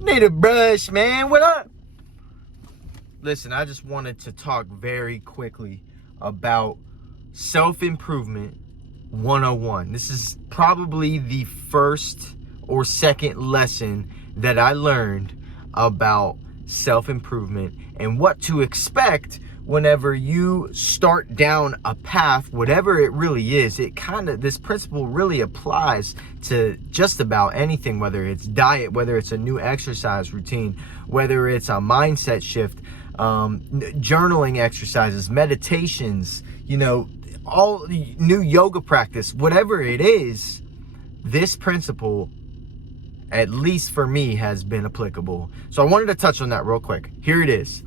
Need a brush, man. What up? Listen, I just wanted to talk very quickly about self-improvement 101. This is probably the first or second lesson that I learned about self-improvement and what to expect whenever you start down a path, whatever it really is. This principle really applies to just about anything, whether it's diet, whether it's a new exercise routine, whether it's a mindset shift, journaling exercises, meditations, all new yoga practice, whatever it is. This principle, at least for me, has been applicable. So I wanted to touch on that real quick. Here it is.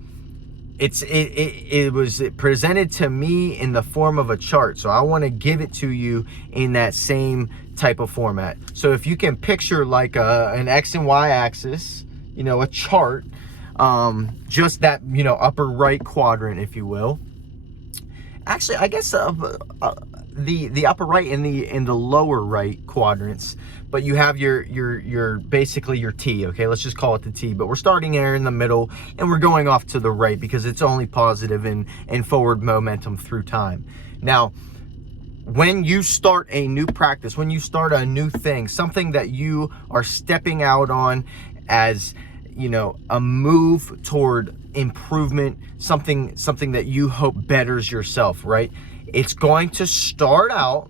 It was presented to me in the form of a chart. So I want to give it to you in that same type of format. So if you can picture like an X and Y axis, a chart, just that, upper right quadrant, if you will. Actually, I guess the upper right and the lower right quadrants, but you have your basically your T. Okay, let's just call it the T, but we're starting there in the middle and we're going off to the right because it's only positive and forward momentum through time. Now, when you start a new practice, when you start a new thing, something that you are stepping out on as a move toward improvement, something that you hope betters yourself, right? It's going to start out,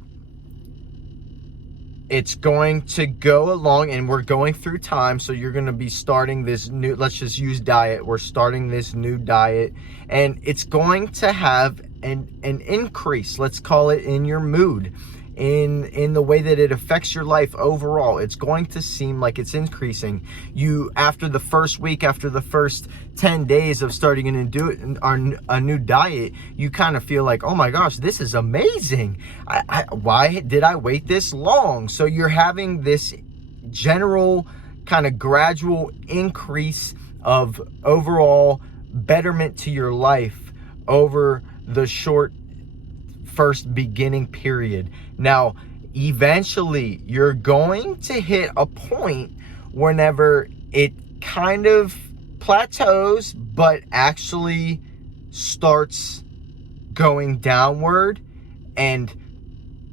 it's going to go along, and we're going through time. So you're going to be starting this new, let's just use diet. We're starting this new diet, and it's going to have an increase, let's call it, in your mood, in the way that it affects your life overall. It's going to seem like it's increasing. You, after the first week, after the first 10 days of starting a new diet, you kind of feel like, oh my gosh, this is amazing. Why did I wait this long? So you're having this general kind of gradual increase of overall betterment to your life over the short first beginning period. Now, eventually you're going to hit a point whenever it kind of plateaus, but actually starts going downward and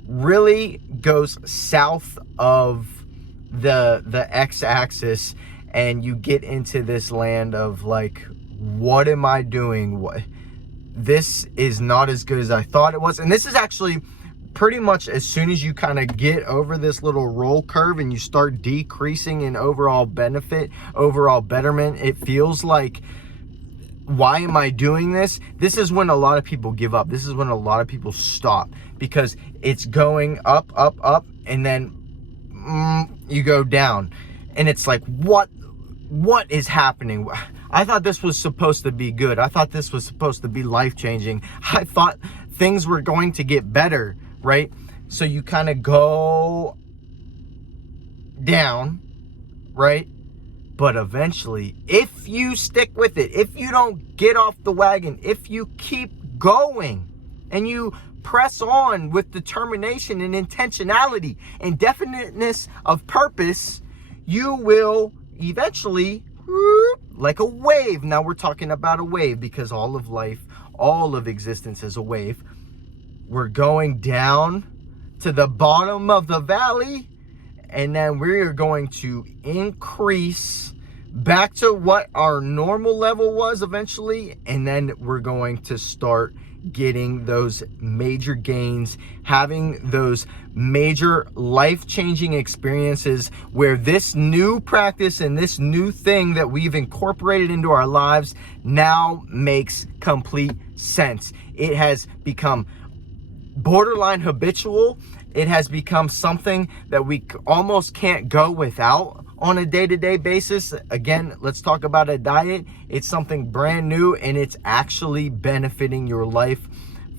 really goes south of the x-axis, and you get into this land of like, what am I doing? This is not as good as I thought it was. And this is actually pretty much as soon as you kind of get over this little roll curve and you start decreasing in overall benefit, overall betterment, it feels like, why am I doing this? This is when a lot of people give up. This is when a lot of people stop, because it's going up, up, up, and then you go down. And it's like, what is happening? I thought this was supposed to be good. I thought this was supposed to be life-changing. I thought things were going to get better, right? So you kind of go down, right? But eventually, if you stick with it, if you don't get off the wagon, if you keep going and you press on with determination and intentionality and definiteness of purpose, you will eventually, like a wave. Now we're talking about a wave, because all of life, all of existence is a wave. We're going down to the bottom of the valley, and then we're going to increase back to what our normal level was eventually, and then we're going to start getting those major gains, having those major life-changing experiences where this new practice and this new thing that we've incorporated into our lives now makes complete sense. It has become borderline habitual. It has become something that we almost can't go without on a day-to-day basis. Again, let's talk about a diet. It's something brand new, and it's actually benefiting your life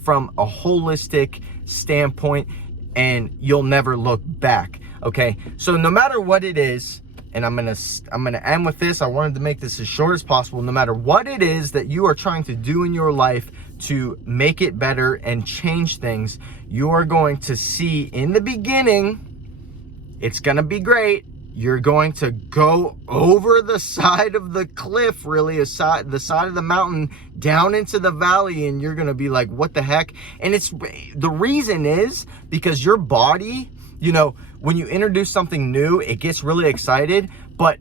from a holistic standpoint, and you'll never look back. Okay, so no matter what it is, and I'm gonna end with this. I wanted to make this as short as possible. No matter what it is that you are trying to do in your life to make it better and change things, you are going to see in the beginning, it's gonna be great. you're going to go over the side of the cliff, really, the side of the mountain, down into the valley, and you're gonna be like, what the heck? And it's, the reason is because your body, you know, when you introduce something new, it gets really excited, but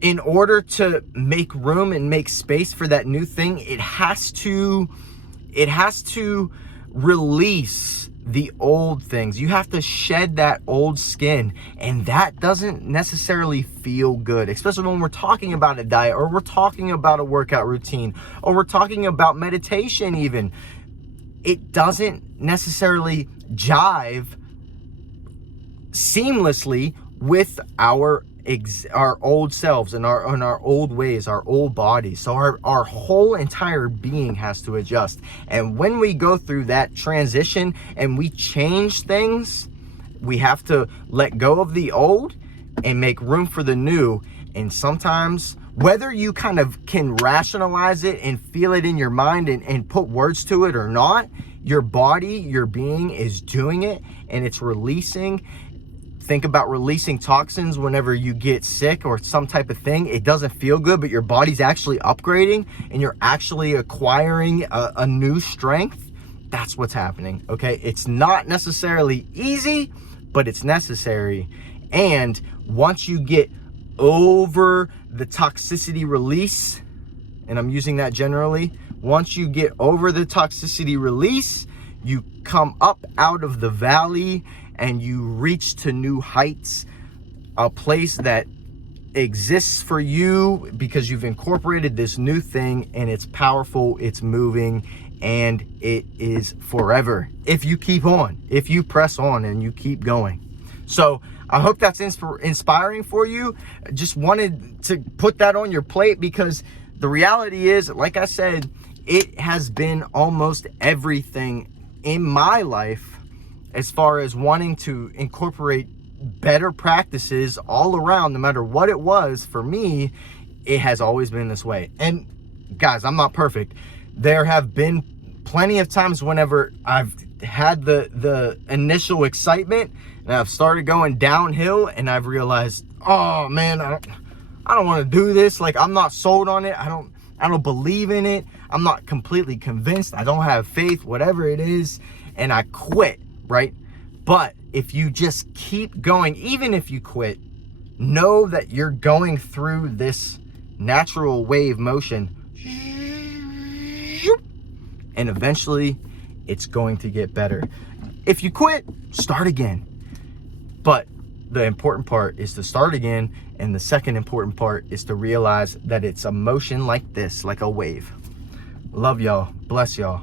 in order to make room and make space for that new thing, it has to release the old things. You have to shed that old skin, and that doesn't necessarily feel good, especially when we're talking about a diet, or we're talking about a workout routine, or we're talking about meditation even. It doesn't necessarily jive seamlessly with our old selves and our old ways, our old bodies. So our whole entire being has to adjust. And when we go through that transition and we change things, we have to let go of the old and make room for the new. And sometimes, whether you kind of can rationalize it and feel it in your mind and put words to it or not, your body, your being is doing it, and it's releasing. Think about releasing toxins whenever you get sick or some type of thing. It doesn't feel good, but your body's actually upgrading and you're actually acquiring a new strength. That's what's happening, okay? It's not necessarily easy, but it's necessary. And once you get over the toxicity release, and I'm using that generally, once you get over the toxicity release, you come up out of the valley and you reach to new heights, a place that exists for you because you've incorporated this new thing, and it's powerful, it's moving, and it is forever. If you keep on, if you press on and you keep going. So I hope that's inspiring for you. I just wanted to put that on your plate because the reality is, like I said, it has been almost everything in my life as far as wanting to incorporate better practices all around. No matter what it was, for me, it has always been this way. And guys, I'm not perfect. There have been plenty of times whenever I've had the initial excitement and I've started going downhill and I've realized, oh man, I don't want to do this. Like, I'm not sold on it. I don't believe in it. I'm not completely convinced. I don't have faith, whatever it is. And I quit, right? But if you just keep going, even if you quit, know that you're going through this natural wave motion, and eventually it's going to get better. If you quit, start again. But the important part is to start again, and the second important part is to realize that it's a motion like this, like a wave. Love y'all. Bless y'all.